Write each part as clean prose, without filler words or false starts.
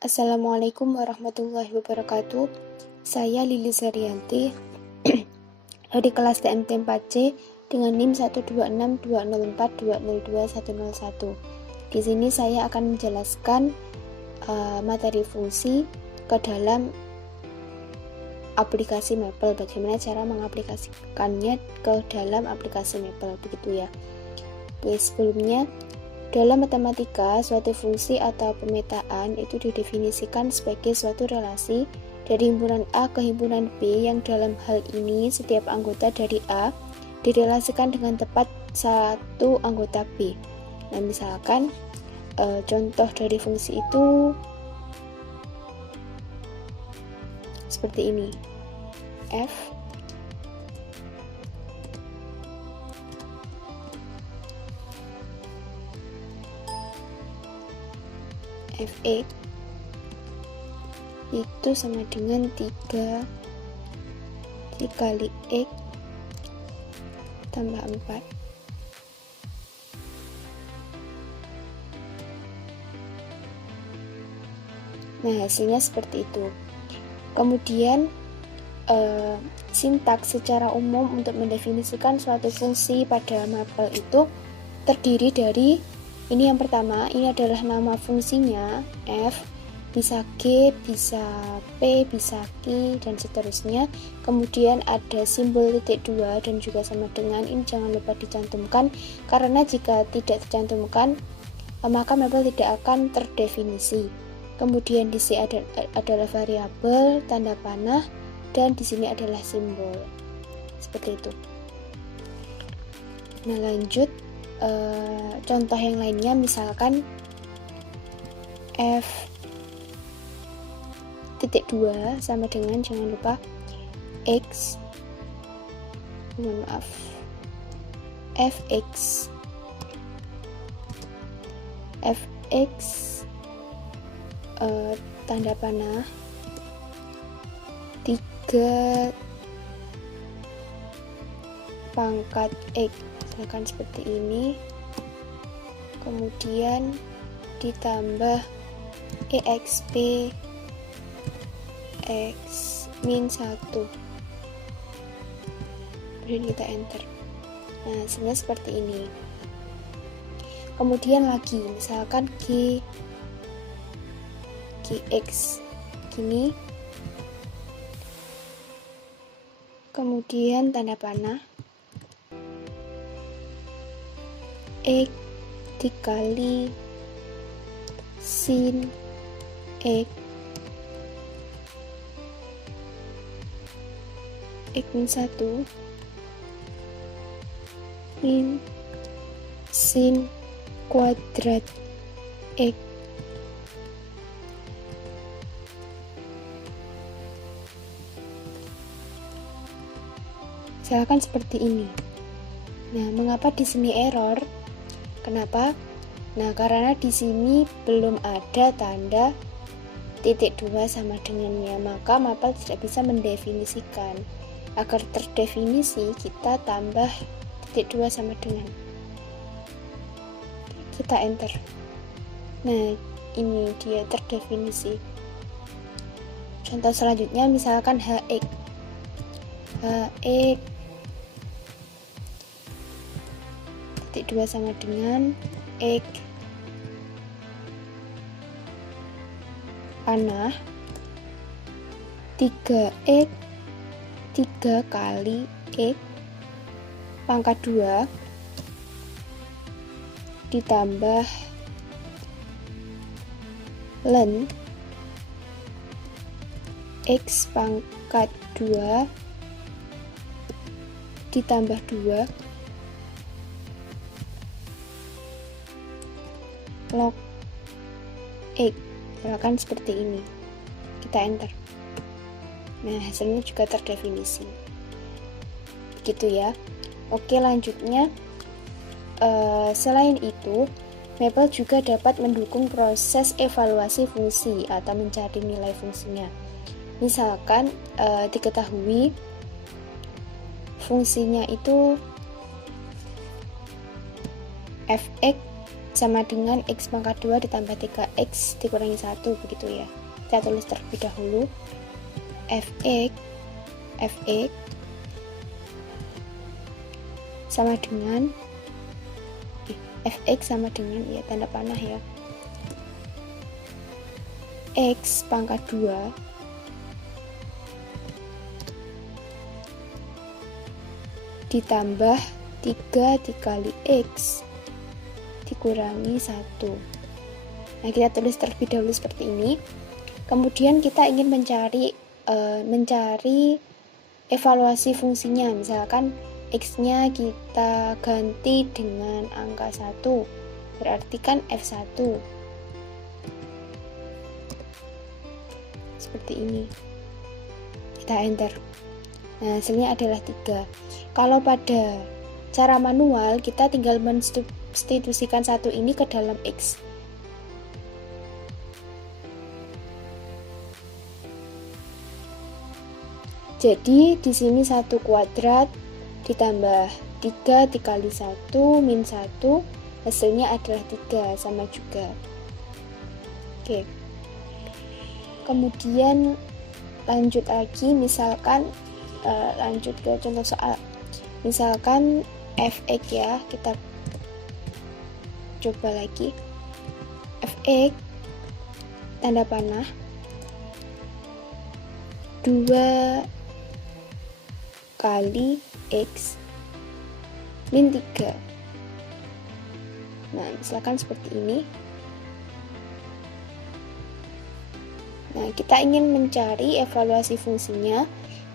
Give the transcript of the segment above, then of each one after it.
Assalamualaikum warahmatullahi wabarakatuh. Saya Lili Zarianti dari kelas TMT 4C dengan NIM 1262042020101. Di sini saya akan menjelaskan materi fungsi ke dalam aplikasi Maple. Bagaimana cara mengaplikasikannya ke dalam aplikasi Maple, begitu ya. Oke, sebelumnya dalam matematika, suatu fungsi atau pemetaan itu didefinisikan sebagai suatu relasi dari himpunan A ke himpunan B yang dalam hal ini setiap anggota dari A direlasikan dengan tepat satu anggota B. Nah, misalkan contoh dari fungsi itu seperti ini. Fx itu sama dengan 3 dikali X tambah 4. Nah, hasilnya seperti itu. Kemudian sintaks secara umum untuk mendefinisikan suatu fungsi pada Maple itu terdiri dari ini. Yang pertama, ini adalah nama fungsinya f, bisa g, bisa p, bisa q, dan seterusnya. Kemudian ada simbol titik 2 dan juga sama dengan, ini jangan lupa dicantumkan, karena jika tidak dicantumkan maka Maple tidak akan terdefinisi. Kemudian di sini adalah variabel, tanda panah, dan di sini adalah simbol. Seperti itu. Nah, lanjut. Contoh yang lainnya, misalkan f titik 2 sama dengan, jangan lupa, x, fx tanda panah 3 pangkat x, misalkan seperti ini, kemudian ditambah exp x min 1, kemudian kita enter. Nah, hasilnya seperti ini. Kemudian lagi, misalkan gx gini, kemudian tanda panah X dikali sin X min 1 min sin kuadrat X. Misalkan seperti ini. Nah, mengapa di sini error? Kenapa? Nah, karena di sini belum ada tanda titik 2 sama dengannya, maka Maple tidak bisa mendefinisikan. Agar terdefinisi, kita tambah titik 2 sama dengan. Kita enter. Nah, ini dia terdefinisi. Contoh selanjutnya, misalkan hx titik 2 sama dengan X panah 3X 3 kali X pangkat 2 ditambah len X pangkat 2 ditambah 2 log X, misalkan seperti ini. Kita enter. Nah, hasilnya juga terdefinisi. Begitu ya. Oke, lanjutnya selain itu, Maple juga dapat mendukung proses evaluasi fungsi atau mencari nilai fungsinya. Misalkan diketahui fungsinya itu fx sama dengan X pangkat 2 ditambah 3X dikurangi 1, begitu ya. Kita tulis terlebih dahulu. Fx sama dengan Fx sama dengan, ya tanda panah ya, X pangkat 2 ditambah 3 dikali X dikurangi 1. Nah, kita tulis terlebih dahulu seperti ini. Kemudian kita ingin mencari evaluasi fungsinya. Misalkan X-nya kita ganti dengan angka 1, berarti kan F1. Seperti ini. Kita enter. Nah, hasilnya adalah 3. Kalau pada cara manual, kita tinggal mensubstitusikan 1 ini ke dalam X. Jadi di sini 1 kuadrat ditambah 3 dikali 1 min 1, hasilnya adalah 3, sama juga. Oke. Kemudian lanjut lagi, misalkan lanjut ke contoh soal. Misalkan Fx ya, kita coba lagi. Fx tanda panah 2 kali X min 3. Nah, misalkan seperti ini. Nah, kita ingin mencari evaluasi fungsinya.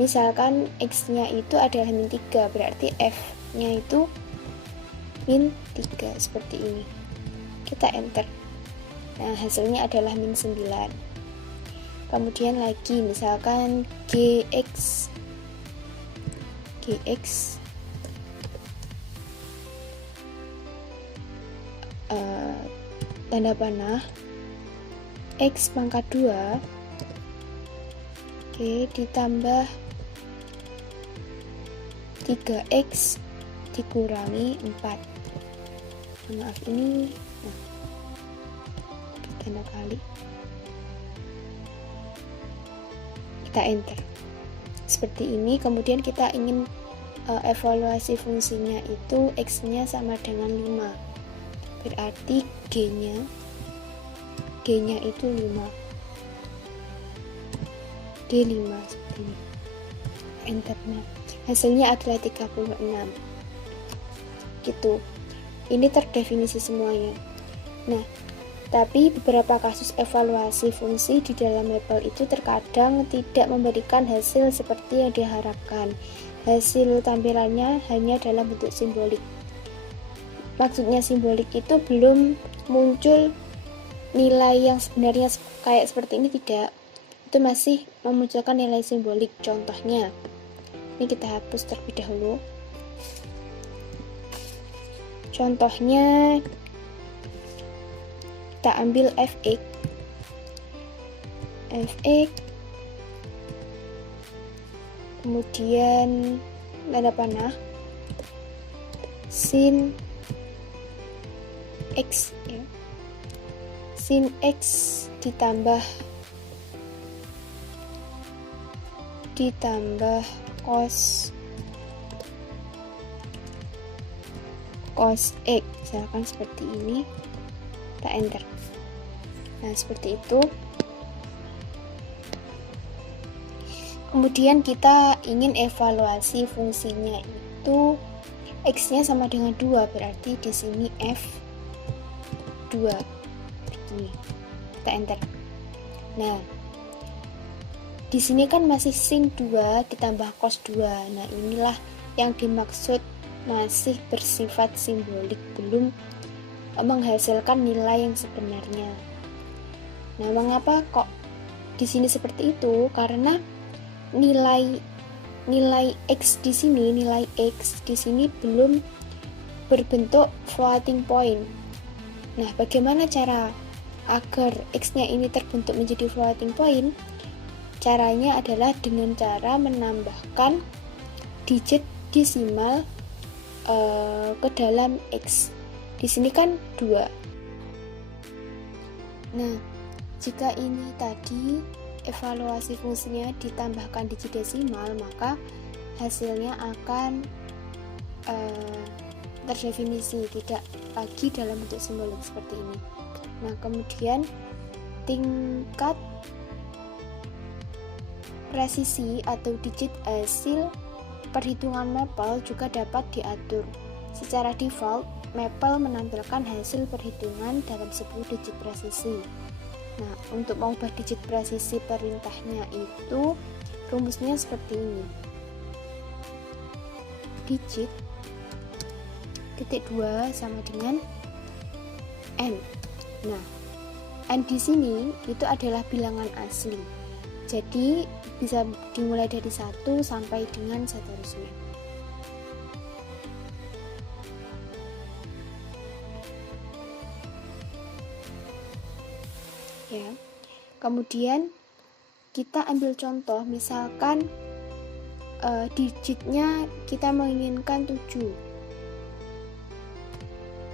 Misalkan X-nya itu adalah min 3, berarti F-nya itu min 3, seperti ini. Kita enter. Nah, hasilnya adalah min 9. Kemudian lagi, misalkan Gx tanda panah X pangkat 2 ditambah 3X dikurangi 4. Maaf, ini tanda kali. Kita enter. Seperti ini. Kemudian kita ingin evaluasi fungsinya itu X-nya sama dengan 5. Berarti G-nya itu 5. G5 seperti ini. Enternya. Hasilnya adalah 36. Gitu. Ini terdefinisi semuanya. Nah, tapi beberapa kasus evaluasi fungsi di dalam mapel itu terkadang tidak memberikan hasil seperti yang diharapkan. Hasil tampilannya hanya dalam bentuk simbolik. Maksudnya simbolik itu belum muncul nilai yang sebenarnya kayak seperti ini, tidak. Itu masih memunculkan nilai simbolik. Contohnya, ini kita hapus terlebih dahulu. Contohnya, kita ambil Fx kemudian tanda panah sin X ya. Sin X ditambah cos X, misalkan seperti ini. Kita enter. Nah, seperti itu. Kemudian kita ingin evaluasi fungsinya itu X-nya sama dengan 2, berarti di sini F2. Begini. Kita enter. Nah, di sini kan masih sin 2 ditambah cos 2. Nah, inilah yang dimaksud masih bersifat simbolik, belum menghasilkan nilai yang sebenarnya. Nah, mengapa kok di sini seperti itu? Karena nilai X di sini, nilai X di sini belum berbentuk floating point. Nah, bagaimana cara agar X-nya ini terbentuk menjadi floating point? Caranya adalah dengan cara menambahkan digit desimal ke dalam X. Di sini kan 2. Nah, jika ini tadi evaluasi fungsinya ditambahkan digit desimal, maka hasilnya akan terdefinisi, tidak lagi dalam bentuk simbolik seperti ini. Nah, kemudian tingkat presisi atau digit hasil perhitungan Maple juga dapat diatur. Secara default, Maple menampilkan hasil perhitungan dalam 10 digit presisi. Nah, untuk mengubah digit presisi perintahnya itu rumusnya seperti ini. Digit titik 2 sama dengan n. Nah, n di sini itu adalah bilangan asli. Jadi bisa dimulai dari 1 sampai dengan seterusnya. Ya. Kemudian kita ambil contoh, misalkan digitnya kita menginginkan 7.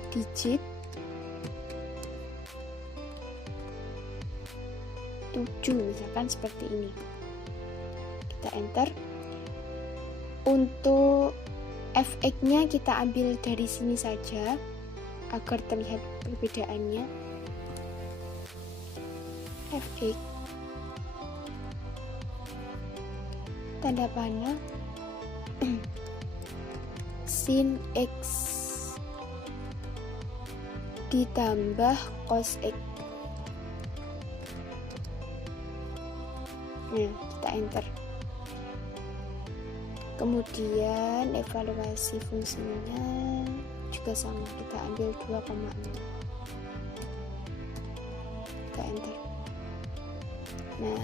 Digit 7 misalkan seperti ini. Kita enter. Untuk fx-nya kita ambil dari sini saja agar terlihat perbedaannya. Fx tanda panah sin x ditambah cos x. Nah, kita enter. Kemudian evaluasi fungsinya juga sama, kita ambil 2,0. Kita enter. Nah,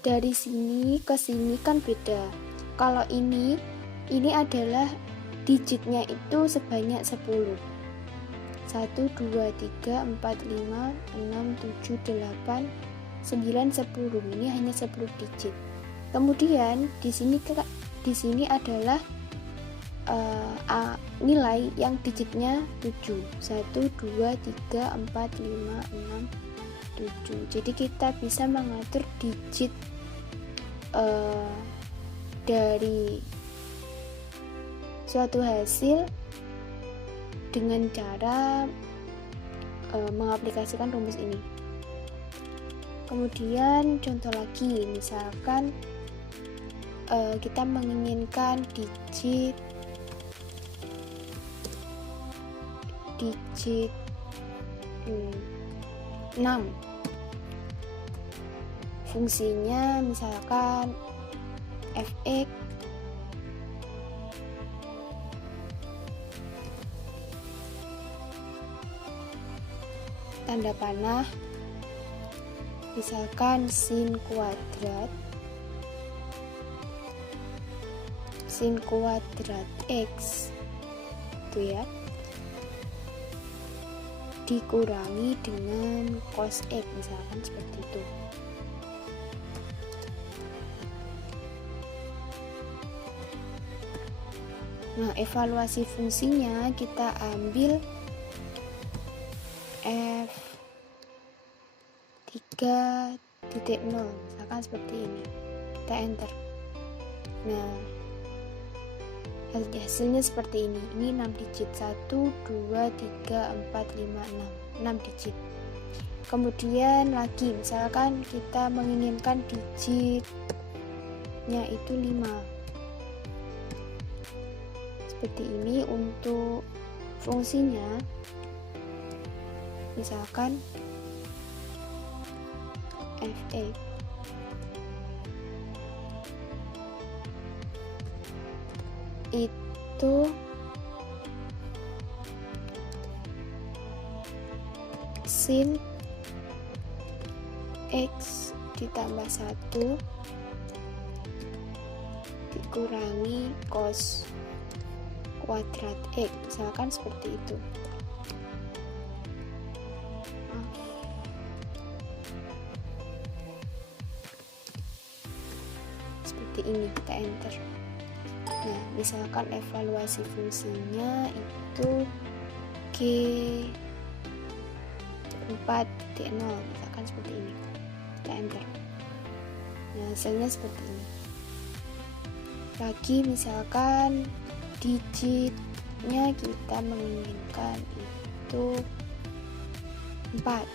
dari sini ke sini kan beda. Kalau ini adalah digitnya itu sebanyak 10. 1, 2, 3, 4, 5, 6, 7, 8, 9, 10. Ini hanya 10 digit. Kemudian di sini adalah nilai yang digitnya 7. 1, 2, 3, 4, 5, 6, 7. Jadi kita bisa mengatur digit dari suatu hasil dengan cara mengaplikasikan rumus ini. Kemudian contoh lagi, misalkan kita menginginkan digit 6. Fungsinya misalkan fx tanda panah misalkan sin kuadrat x itu ya, dikurangi dengan cos x misalkan seperti itu. Nah, evaluasi fungsinya kita ambil f3.0 misalkan seperti ini. Kita enter. Nah, hasilnya seperti ini. Ini 6 digit. 1, 2, 3, 4, 5, 6 digit. Kemudian lagi misalkan kita menginginkan digitnya itu 5. Seperti ini. Untuk fungsinya misalkan fx itu sin x ditambah 1 dikurangi cos kuadrat x misalkan seperti itu. Seperti ini, kita enter. Nah, misalkan evaluasi fungsinya itu 4,0 misalkan seperti ini. Kita enter. Nah, hasilnya seperti ini. Lagi misalkan digitnya kita menginginkan itu 4.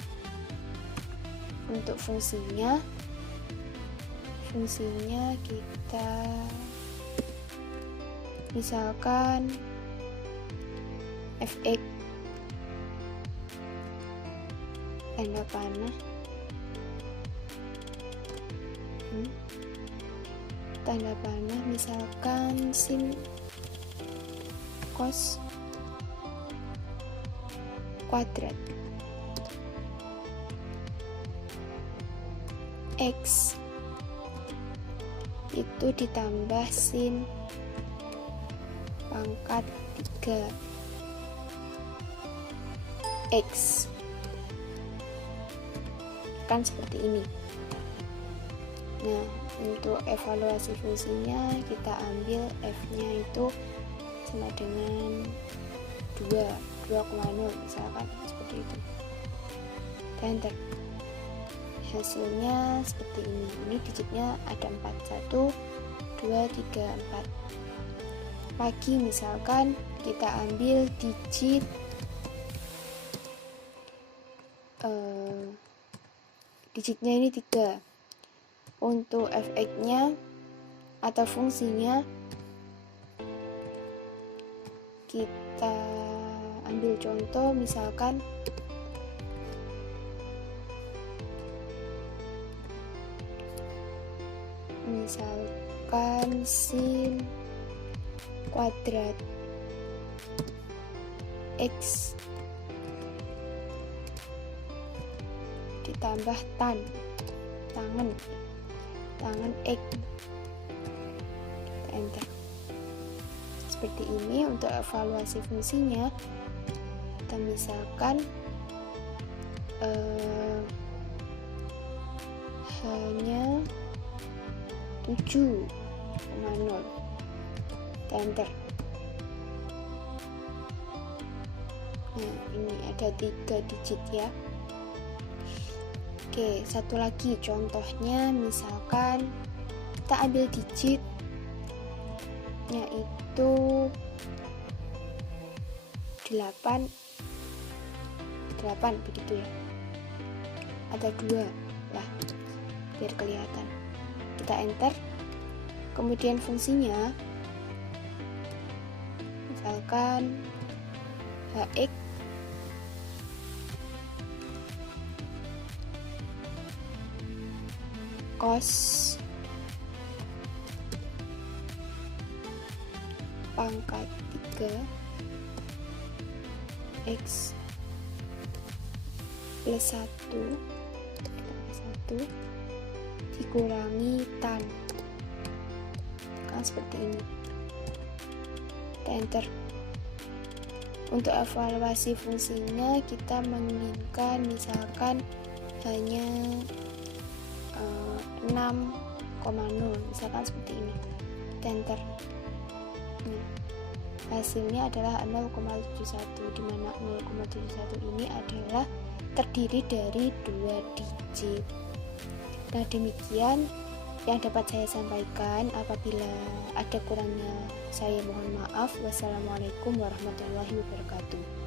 Untuk fungsinya kita misalkan fx tanda panah misalkan sin cos kuadrat x itu ditambah sin pangkat 3 x kan seperti ini. Nah, untuk evaluasi fungsinya kita ambil f-nya itu sama dengan 2,0 misalkan seperti itu. Kita enter. Hasilnya seperti ini. Ini digitnya ada 4, 1, 2, 3, 4. Lagi misalkan kita ambil digit digitnya ini 3. Untuk fx-nya atau fungsinya kita ambil contoh misalkan sin kuadrat x ditambah tangan x. Kita enter. Seperti ini untuk evaluasi fungsinya. Kita misalkan hanya 7,0. Kita enter. Nah, ini ada 3 digit ya. Oke, satu lagi contohnya misalkan kita ambil digit yaitu 8 begitu ya. Ada 2 lah biar kelihatan. Kita enter. Kemudian fungsinya misalkan hx cos pangkat 3 x plus 1 dikurangi tan. Kan seperti ini. Kita enter. Untuk evaluasi fungsinya kita menginginkan misalkan hanya 6,0 misalkan seperti ini. Kita enter. Nah, hasilnya adalah 0,71 di mana 0,71 ini adalah terdiri dari 2 digit. Nah, demikian yang dapat saya sampaikan. Apabila ada kurangnya saya mohon maaf. Wassalamualaikum warahmatullahi wabarakatuh.